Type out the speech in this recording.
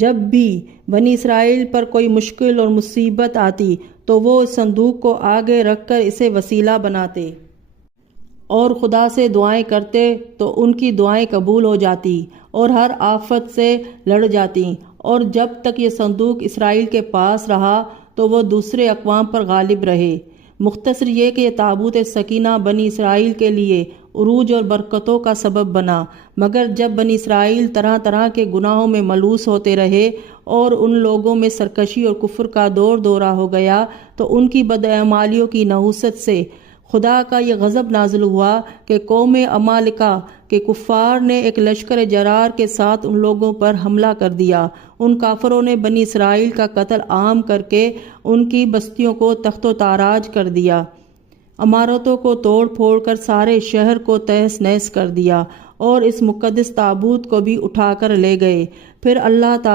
جب بھی بنی اسرائیل پر کوئی مشکل اور مصیبت آتی تو وہ اس صندوق کو آگے رکھ کر اسے وسیلہ بناتے اور خدا سے دعائیں کرتے تو ان کی دعائیں قبول ہو جاتی اور ہر آفت سے لڑ جاتی، اور جب تک یہ صندوق اسرائیل کے پاس رہا تو وہ دوسرے اقوام پر غالب رہے۔ مختصر یہ کہ یہ تابوت سکینہ بنی اسرائیل کے لیے عروج اور برکتوں کا سبب بنا، مگر جب بنی اسرائیل طرح طرح کے گناہوں میں ملوث ہوتے رہے اور ان لوگوں میں سرکشی اور کفر کا دور دورہ ہو گیا تو ان کی بدعمالیوں کی نحوست سے خدا کا یہ غضب نازل ہوا کہ قوم عمالقہ کے کفار نے ایک لشکر جرار کے ساتھ ان لوگوں پر حملہ کر دیا۔ ان کافروں نے بنی اسرائیل کا قتل عام کر کے ان کی بستیوں کو تخت و تاراج کر دیا، عمارتوں کو توڑ پھوڑ کر سارے شہر کو تہس نہس کر دیا اور اس مقدس تابوت کو بھی اٹھا کر لے گئے۔ پھر اللہ تعالیٰ